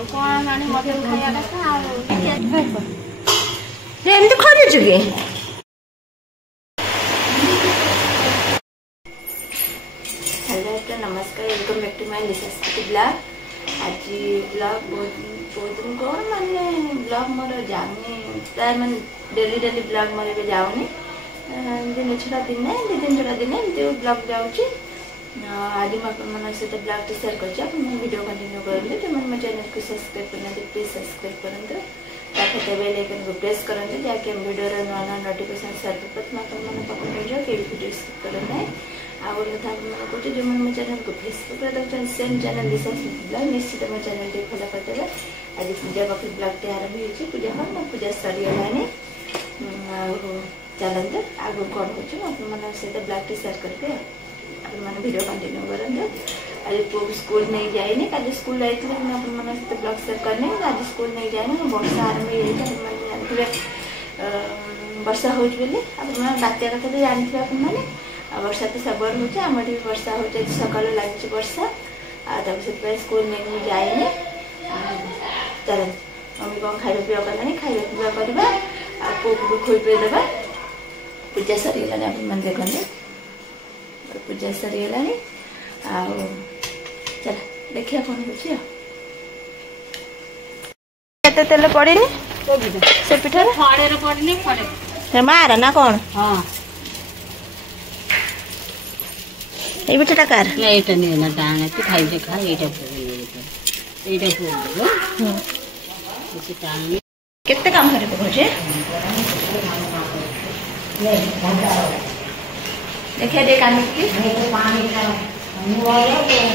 कौन माने मटन खाया कथा एमती खोजुछु कि हेलो तो नमस्कार वेलकम बैक टू माय लिसास्किट ब्लॉग। आज ब्लॉग बहुत दिन को माने ब्लॉग मोर जाऊनी प्राय मैं डेली ब्लॉग मोर भी जाऊनी दिन छुड़ा दिन दो दिन छुड़ा दिन एमती ब्लॉग जाऊँगी। आज मैं सहित ब्लॉग टी शेयर कर वीडियो कंटिन्यू करेंगे। जो मैंने मो चैनल को सब्सक्राइब करना प्लीज सब्सक्राइब करूँ पाखे बेल आइकन को प्रेस करेंगे जहाँकि वीडियो नुआ नुआ नोटिफिकेशन सर्वप्रथम आपको पकड़ मिल कि वीडियो स्किप करना है। आ गए कथा कहते जो मैंने मो चैनल को फेसबुक देखते सेम चैनल लिसास्किट ब्लॉग निश्चित मो चैनल टी फॉलो करदे। आज पूजा पाखे ब्लॉग टी आरंभ हो पूजा हम पूजा सरीगलानी चलते आगे कौन कर सहित ब्लॉग टी शेयर करके मैंने वीडियो कंटिन्यू करेंगे। आज पुओ स्कूल नहीं जाइए कल स्कूल जाइए सहित ब्लॉग शेयर करने आज स्कूल नहीं जाए वर्षा आरंभ हो जानते वर्षा हो बात्या कथा तो जानते आपने वर्षा तो सब होम वर्षा हो सका लगी वर्षा से स्कूल नहीं जाए। चल मम्मी कौन खाଇବା ପିଇବା कलानी खाଇବା पिवा करवा पुओ को खोई पे देवा पूजा सरीगलानी आप देखते पूजा सरीगलानी चल देखिए कौन हो तेल पड़ी से पिठा पड़ी मार ना कौन ये पिठाटा कार एटा नहीं ना डांग तू खाई दे खा एटा केते काम करे पहुंचे देखिए दे कान की पानी का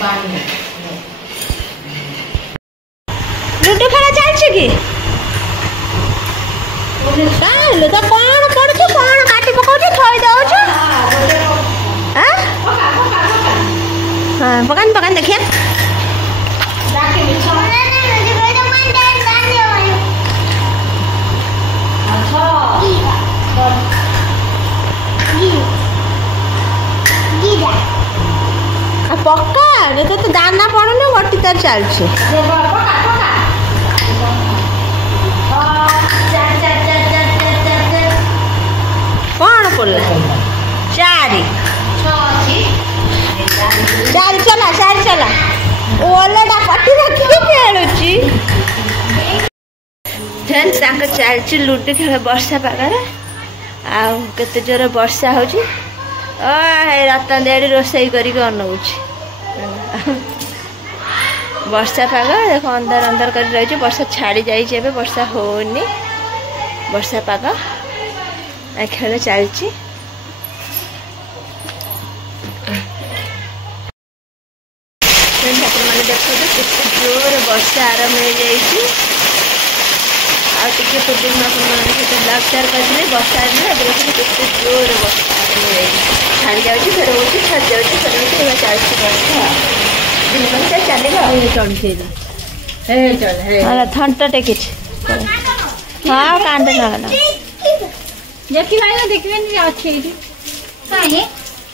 पानी लूडो खेला चलछे की काल तो कौन करछु कौन काटी पकाउछु थई दउछु हां हां पकान पकान देखिए डाके मिछो पक्का तो दाना पड़ने गोटी तार चलছে कौन पड़ला चारी चारी चला ओलटा पट्टी रखी खेलुची फ्रेंड्स तांका चलची लूडो खेल वर्षा पागरे आते जोर वर्षा हो रतन दिहाड़ी रोसई कर वर्षा पाग देख अंधार अंधार कर रही वर्षा छाड़ी जाइए वर्षा होनी वर्षा पाग खेल चलची देखते जोर वर्षा आरंभ हो जाए आगे पूर्व सहित ब्लॉग शेयर करते वर्षा देखते जोर वर्षा आरंभ हो छाड़ी जाऊँगी फिर हो छाड़ी जाऊँगी फिर हो चलती वर्षा दिन मन चल थंटा टेक हाँ कांद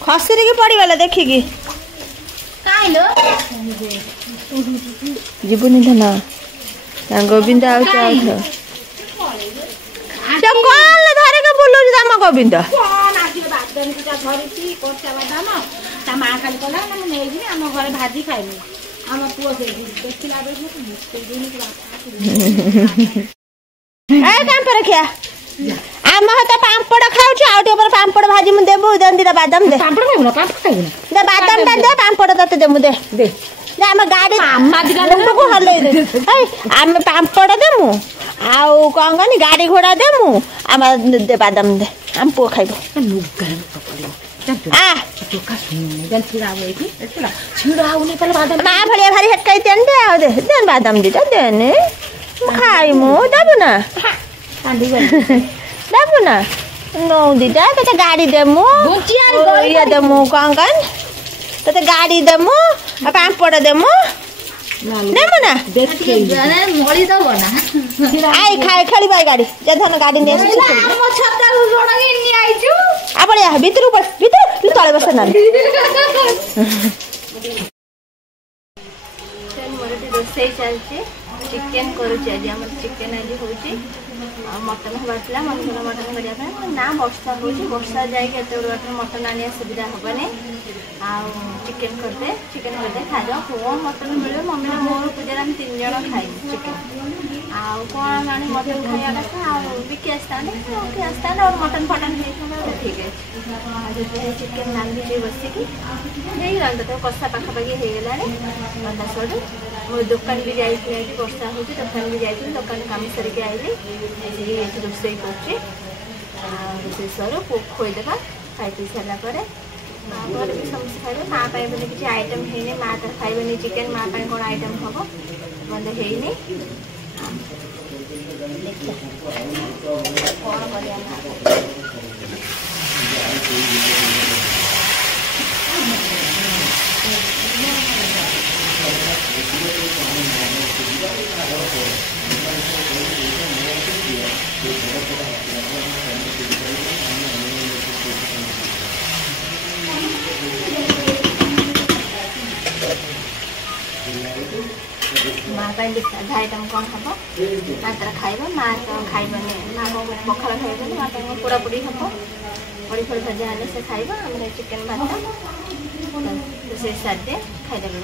खसरी पड़गला देखिकी जीवनी धन गोविंद आम धरिक बुलू तुम गोविंद भाजी खाइबू आम पुओ रखिया आम तो पापड़ खाऊ पापड़ भाजी मुझे देबू दे बादाम दे दे बादाम दे पापड़ ते देमु दे आम गाड़ी को हल आम पापड़ देमु आउ कौन कहनी गाड़ी घोड़ा देमु आम दे बादाम दे आम पुओ खाइब माँ भलिया भारी हेटकाई तेन दे आ दे बादाम दीटा देने खाइमु देबु ना देबु ना नौ दीटा ते गाड़ी देमु ये देमु कौन कहन ते गाड़ी देमु पापड़ देमु नेमु ना मड़ी दब ना आई खाए खेली भाई गाड़ी जे धन गाड़ी ने आप भीतर भीतर तले बस ना रोसे चलती चिकेन करुच्ची आज आम चिकेन आज हो मटन हबार मम्मी मटन करने ना वर्षा हो वर्षा जाए मटन आने सुविधा हेनी चिकेन करदे खाद पुओ मटन मिले मम्मी मोर पूजा आम 3 जन खाई चिकेन आउ कौन आने मटन खाया कथा बिकी आसता और मटन फटन ठीक है चिकेन रांधे बसिकी तो कषा पाखापाखि हो गला रंधा सड़ू मो दुकान भी जाइए वर्षा हो दुकान भी जाइए दुकान कम सरिक आइली रोसे कर सर खोईदेवा खाई पी सारापर घर भी समस्त खाए माँ पे किसी आइटम है माँ तो खाइबनी चिकेन माँ पे कौन आइटम हम बंद है कौन कर माँ साधा आइटम कौन हम माँ तर खाइब माँ तो खाइबनी माँ पखाड़ खाइबनी माँ पोड़ा पोड़ी हम बड़ी फड़ी भजा हेल्ले से खाइब आम चिकेन भात से सारे खाइदेलु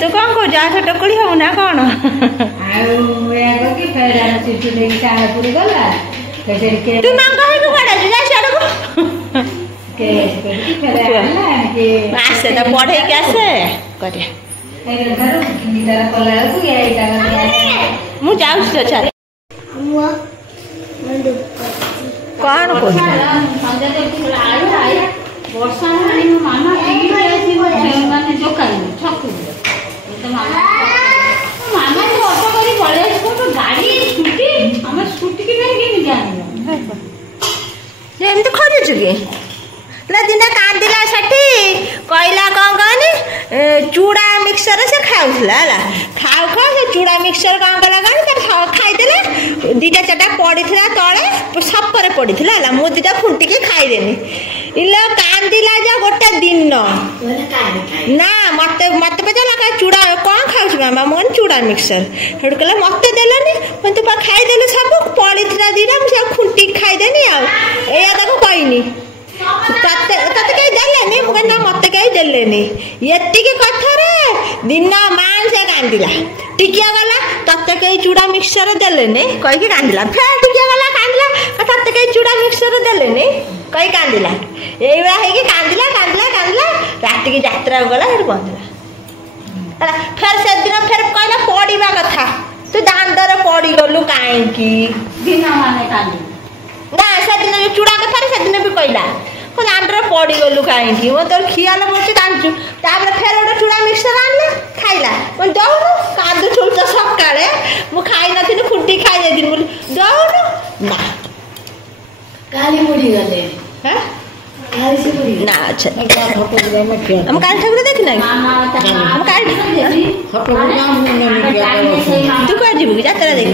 तू कौन को जा टोकड़ी हो ना कौन तू मांग आसे तो पढ़े के आसे मु जाऊँ कौन वर्षा मामा माने दुकान छकु मामा तो ऑटो करी पड़े तो गाड़ी स्कूटी हम स्कूटी की नहीं के जानी एमती खोजु कि दिन कांदिला सेठी कहला कौन कहनी चूड़ा मिक्सर से खाऊला खाऊ खाऊ से चूड़ा मिक्सर कौन कला खाईदेला 2-4टा पड़ी तले सपर पड़ी मु 2टा फुंटिकी खाईदेनी इला कांदिला जा गोटे दिन ना मत मत पचारा चूड़ा कौन खाऊ मामा मन चूड़ा मिक्सर हेटू कहला मत देलनी मैं तू खाईदेलु सब पड़ी दिन मुझे खुंटी खाईदेनी आया कहनी तते कहीं देलेनी मुझे ना मत कहीं देलेनी ये कथा दिन मान से कांदिला टिकिया गला तते कहीं चूड़ा मिक्सर देलेनी कहीं कांदिला फेर टिकिया गला कांदिला तते कहीं चूड़ा मिक्सर देलेनी कहीं कांदिला एइबा है कि कांदिला रात की यात्रा गला हेड पहुंचला फेर से दिन फेर कहला पड़ीबा कथा तू दांडर पड़ी गलु काहे की दिन माने कांदी ना से दिन चूड़ा कथा से दिन भी कहला को दांडर पड़ी गलु काहे की मो तोर खियाल पड़छ दांचु तापर फेर ओडा चूड़ा मिक्सर आनले खाइला मन दौनु कादु छुलत सकाळे मु खाइ नथिन खुंटी खाइ देदिन बोली दौनु ना काली मुड़ी गले हैं काली से मुड़ी ना अच्छा हम काल ठाकुर देखना हम काल फोटो तू कर जीबू यात्रा देख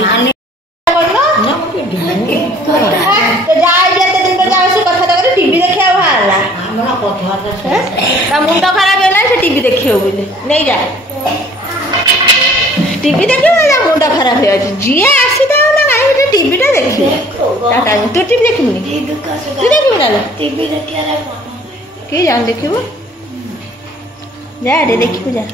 तो जाए जते दिन पर जाओ से कथा करे टीवी देखिया भाला हमरा कथा ता मुंड खराब होला से टीवी देखियो बोले नहीं जा टीवी देखियो ना मुंड खराब हो अछि जिए आसी दा ना काई टीवी टा देखियो टाटा तू टीवी देखिबनी तू देखिबू ना टीवी देखिया रे के जान देखिबू जा रे देखिबू जा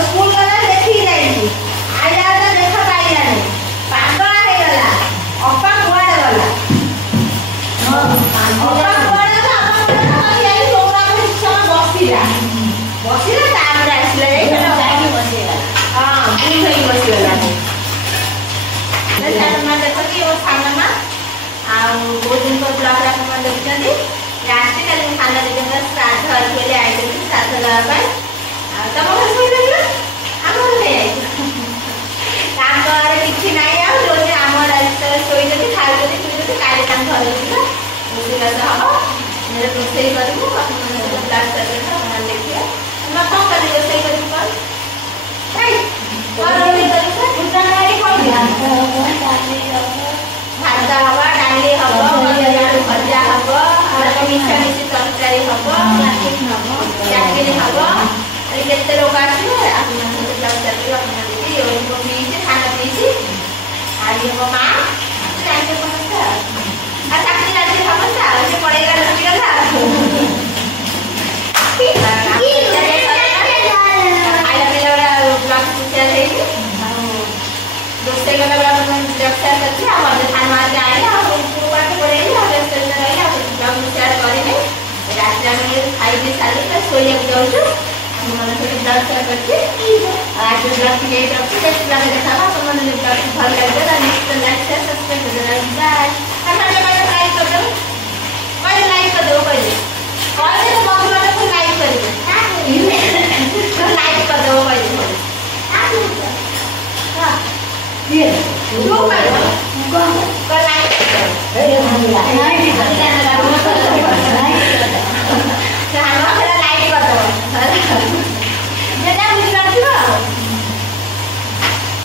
स्कूल सानमा देखि ओ सानमा आ बहुत दिन को ब्लॉग रा अपन देखि लास्ट काली खाना दिदिन श्राद्ध आइले आइले श्राद्ध लगा पाए आ तम घर सोई देला हमर ले आई काम करे किछि नाही आ रोज हमर रास्ता सोई देति खाइ देति तुइ देति काले काम घर दिला ओसी लगा हो मेरे रोसई करबो अपन ब्लॉग कर देना मन देखिए न को कर रोसई कर पर भाई और रोसई कर उनका नहीं कोई ध्यान भात हवा डाली हवा आलू भजा हवा मिशा मिशी तरकारी हवा चाकरी हवा केते लोग आसवे खाना पीसी आज मो माँ चाकरी राजी हम से पड़ेगा लुचिगला दोस्ते गला बड़ा रक्षा करती है और धान मार जाए और पूरा के पड़ेगी और व्यस्त रहेगा ब्लॉग में शेयर करेंगे रात में खाई भी सारी तो सोई जाऊँ हम मन से ब्लॉग शेयर करते आज ब्लॉग के तरफ से ब्लॉग देखा तो मन ब्लॉग भल लगे नेक्स्ट लाइक शेयर सब्सक्राइब कर देना बाय हमारे लाइक कर दो पहले